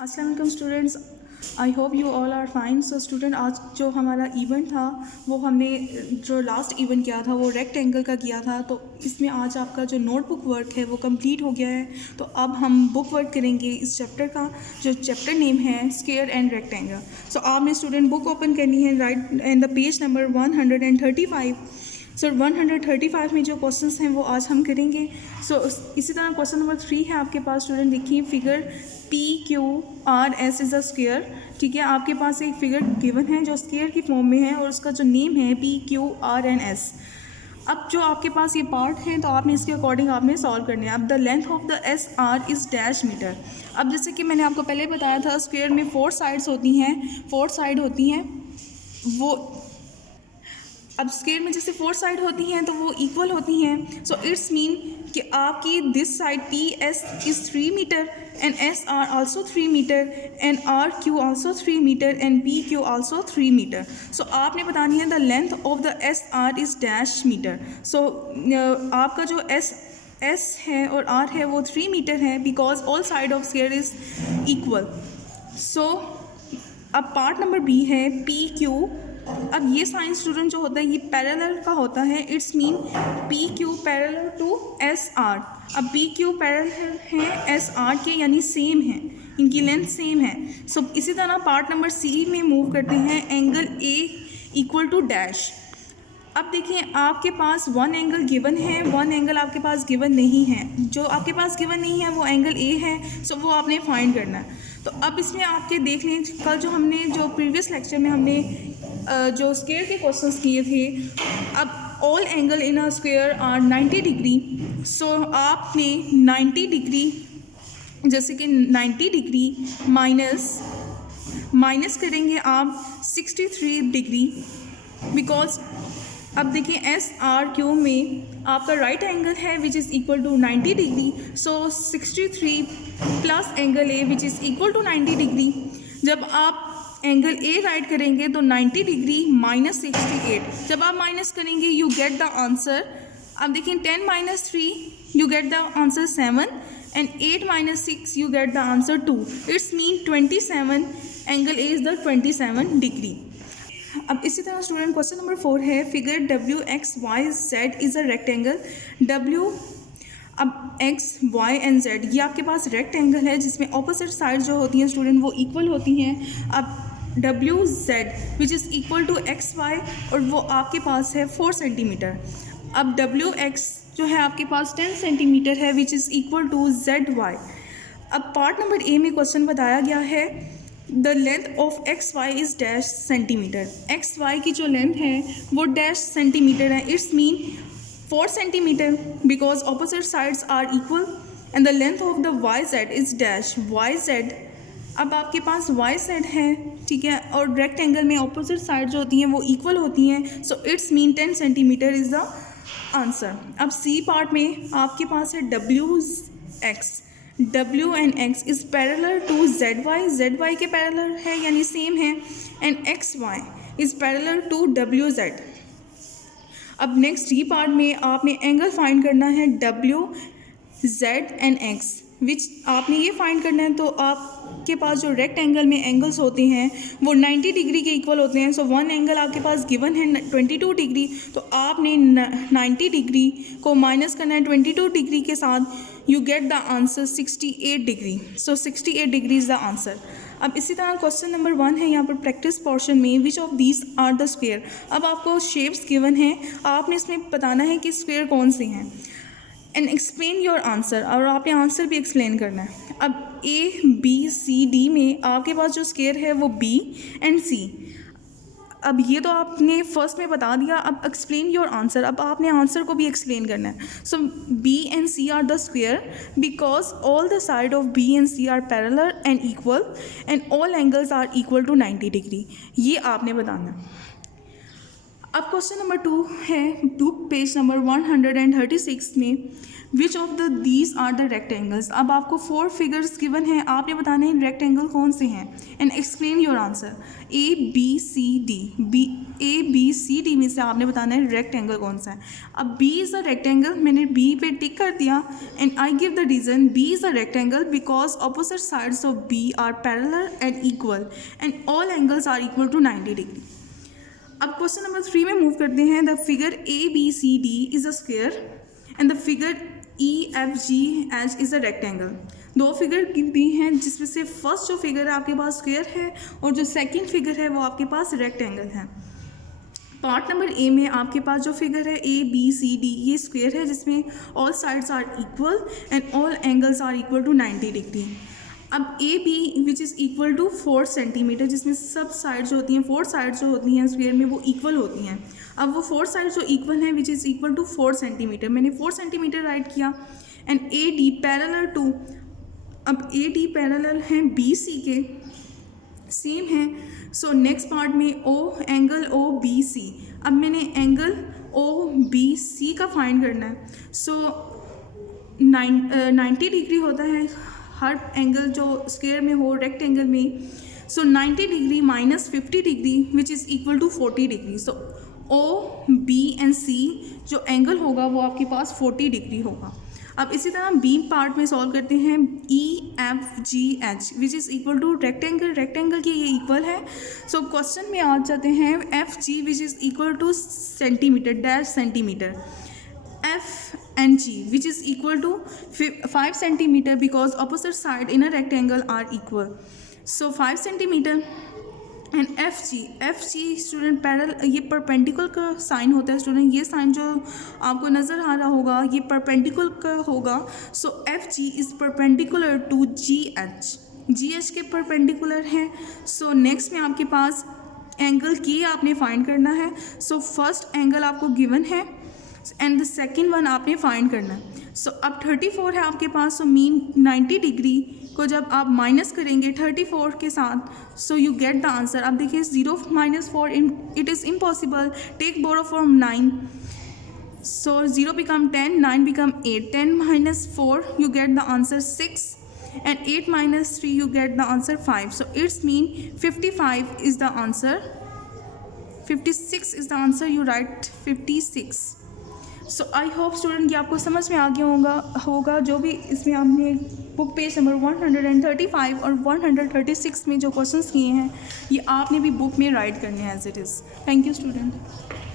अस्सलाम वालेकुम students, I hope you all are fine. So student, आज जो हमारा इवेंट था वो हमने जो लास्ट इवेंट किया था वो रेक्टेंगल का किया था। तो इसमें आज आपका जो नोटबुक वर्क है वो कंप्लीट हो गया है। तो अब हम बुक वर्क करेंगे इस चैप्टर का, जो चैप्टर नेम है स्क्वायर एंड रेक्टेंगल। सो आपने स्टूडेंट बुक ओपन करनी है, right in the page number 135। सो 135 में जो क्वेश्चंस हैं वो आज हम करेंगे। सो इसी तरह क्वेश्चन नंबर 3 है आपके पास। स्टूडेंट देखिए, figure PQRS is a square. ठीक है, आपके पास एक फिगर गिवन है जो स्क्वायर की फॉर्म में है और उसका जो नेम है PQRNS। अब जो आपके पास ये पार्ट है तो आपने इसके अकॉर्डिंग आपने सॉल्व करने हैं। अब the length of the SR is dash metre. अब जैसे कि मैंने आपको पहले बताया था, स्क्वायर में 4 साइड्स होती हैं, 4 साइड होती हैं वो। अब स्क्वायर में जैसे 4 साइड होती हैं तो वो इक्वल होती हैं। सो इट्स मीन कि आपकी this side PS is 3 metre and SR also 3 metre and RQ also 3 metre and PQ also 3 metre. So आपने बतानी है the length of the SR is dash metre. So आपका जो S है और R है वो 3 मीटर है because all side of square is equal. So अब पार्ट नंबर B है PQ। अब ये साइन स्टूडेंट जो होता है ये पैरेलल का होता है। It's mean PQ parallel to SR। अब PQ पैरेलल है SR के, यानी सेम है, इनकी लेंथ सेम है। सो इसी तरह पार्ट नंबर C में मूव करते हैं, angle A equal to dash. अब देखिए, आपके पास 1 एंगल गिवन है, 1 एंगल आपके पास गिवन नहीं है। जो आपके पास गिवन नहीं है वो एंगल A है। सो वो आपने फाइंड करना है। तो अब इसमें आपके देख लें, कल जो हमने जो प्रीवियस लेक्चर में हमने जो स्क्वायर के क्वेश्चंस किए थे, अब all angle in a square are 90 degree. So आपने 90 डिग्री, जैसे कि 90 डिग्री माइनस करेंगे आप 63 डिग्री, बिकॉज अब देखिए SRQ में आपका राइट एंगल है which is equal to 90 degree. So 63 plus angle A which is equal to 90 degree. जब आप एंगल A राइट करेंगे तो 90 डिग्री माइनस 68, जब आप माइनस करेंगे यू गेट द आंसर। अब देखिए 10 minus 3 you get the answer 7 and 8 minus 6 you get the answer 2। It's mean 27, angle A is the 27 degree. अब इसी तरह स्टूडेंट क्वेश्चन नंबर 4 है, figure WXYZ is a rectangle. W, अब X, Y and Z ये आपके पास rectangle है जिसमें ऑपोजिट साइड जो होती हैं स्टूडेंट वो इक्वल होती हैं। अब WZ which is equal to XY और वो आपके पास है 4 सेंटीमीटर। अब WX जो है आपके पास 10 सेंटीमीटर है which is equal to ZY। अब पार्ट नंबर A में क्वेश्चन बताया गया है the length of XY is dash centimetre. XY की जो लेंथ है वो डैश सेंटीमीटर है। It's mean 4 centimetre because opposite sides are equal and the length of the YZ is dash YZ। अब आपके पास YZ है, ठीक है, और रेक्टेंगल में ऑपोजिट साइड जो होती हैं वो इक्वल होती हैं। So it's mean 10 centimetre is the answer. अब C पार्ट में आपके पास है WX। W and X is parallel to ZY, ZY के पैरेलल है यानी सेम है, and XY is parallel to WZ। अब नेक्स्ट D पार्ट में आपने एंगल फाइंड करना है WZ एंड X, विच आपने ये फाइंड करना है। तो आपके पास जो रेक्टेंगल में एंगल्स होते हैं वो 90 डिग्री के इक्वल होते हैं। सो 1 एंगल आपके पास गिवन है 22 डिग्री, तो आपने 90 डिग्री को माइनस करना है 22 डिग्री के साथ, you get the answer 68 degree. So 68 degree is the answer. अब इसी तरह क्वेश्चन नंबर 1 है यहाँ पर प्रैक्टिस पोर्शन में, which of these are the square. अब आपको शेप्स गिवन हैं, आपने इसमें बताना है कि स्क्वायर कौन से हैं एंड एक्सप्लेन योर आंसर, और आपने आंसर भी एक्सप्लेन करना है। अब ABCD में आपके पास जो स्क्वायर है वो B एंड C। अब ये तो आपने फर्स्ट में बता दिया, अब एक्सप्लेन योर आंसर, अब आपने आंसर को भी एक्सप्लेन करना है। So B and C are the square because all the side of B and C are parallel and equal and all angles are equal to 90 degree, ये आपने बताना है। अब क्वेश्चन नंबर 2 है बुक पेज नंबर 136 में which of the these are the rectangles. अब आपको 4 figures given हैं, आपने बताना है रेक्टेंगल कौन से हैं and explain your answer. A B C D में से आपने बताना है रेक्टेंगल कौन सा है। अब बी इज़ अ रेक्टेंगल, मैंने बी पे टिक कर दिया and I give the reason B is a rectangle because opposite sides of B are parallel and equal and all angles are equal to 90 degree. अब question number 3 में move करते हैं। The figure A B C D is a square and the figure E F G H is a rectangle. 2 figure दी हैं जिसमें से first जो figure है आपके पास स्क्वायर है और जो सेकंड फिगर है वो आपके पास रेक्टेंगल है। पार्ट नंबर ए में आपके पास जो फिगर है ए बी सी डी ये स्क्वायर है जिसमें all sides are equal and all angles are equal to 90 degree. अब A B which is equal to 4 centimetre जिसमें सब साइड जो होती हैं 4 साइड जो होती हैं स्क्वायर में वो इक्वल होती हैं। अब वो 4 साइड जो इक्वल हैं which is equal to 4 centimetre, मैंने 4 सेंटीमीटर राइट किया and A D parallel to, अब ए डी पैरेलल हैं बी सी के, सेम है। सो नेक्स्ट पार्ट में ओ एंगल ओ बी सी, अब मैंने एंगल ओ बी सी का फाइंड करना है। सो 90 डिग्री होता है हर एंगल जो स्क्वायर में हो रेक्टेंगल में। So 90 degree minus 50 degree which is equal to 40 degree. So O B and C जो एंगल होगा वो आपके पास 40 डिग्री होगा। अब इसी तरह बी पार्ट में सॉल्व करते हैं। E F G H which is equal to rectangle के ये इक्वल है। सो क्वेश्चन में आ जाते हैं F G which is equal two centimetre dash centimetre, F and G which is equal to 5 centimeter because opposite side in a rectangle are equal. So 5 centimeter and FG student parallel ये perpendicular का sign होता है student, ये sign जो आपको नज़र आ रहा होगा ये परपेंडिकुलर का होगा। So FG is perpendicular to GH के परपेंडिकुलर है। सो नेक्स्ट में आपके पास एंगल के आपने फाइंड करना है। सो फर्स्ट एंगल आपको गिवन है एंड द सेकेंड वन आपने फाइंड करना है। सो अब 34 है आपके पास। सो मीन 90 डिग्री को जब आप माइनस करेंगे 34 के साथ so you get the answer. अब देखिए 0 minus 4 it is impossible, take borrow from 9। So 0 become 10, 9 become 8, 10 minus 4 you get the answer 6 and 8 minus 3 you get the answer 5. So it's mean 55 is the answer, 56 is the answer, you write 56. So I hope student कि आपको समझ में आ गया होगा जो भी इसमें आपने बुक पेज नंबर 135 और 136 में जो क्वेश्चंस किए हैं ये आपने भी बुक में राइट करने हैं as it is. Thank you student.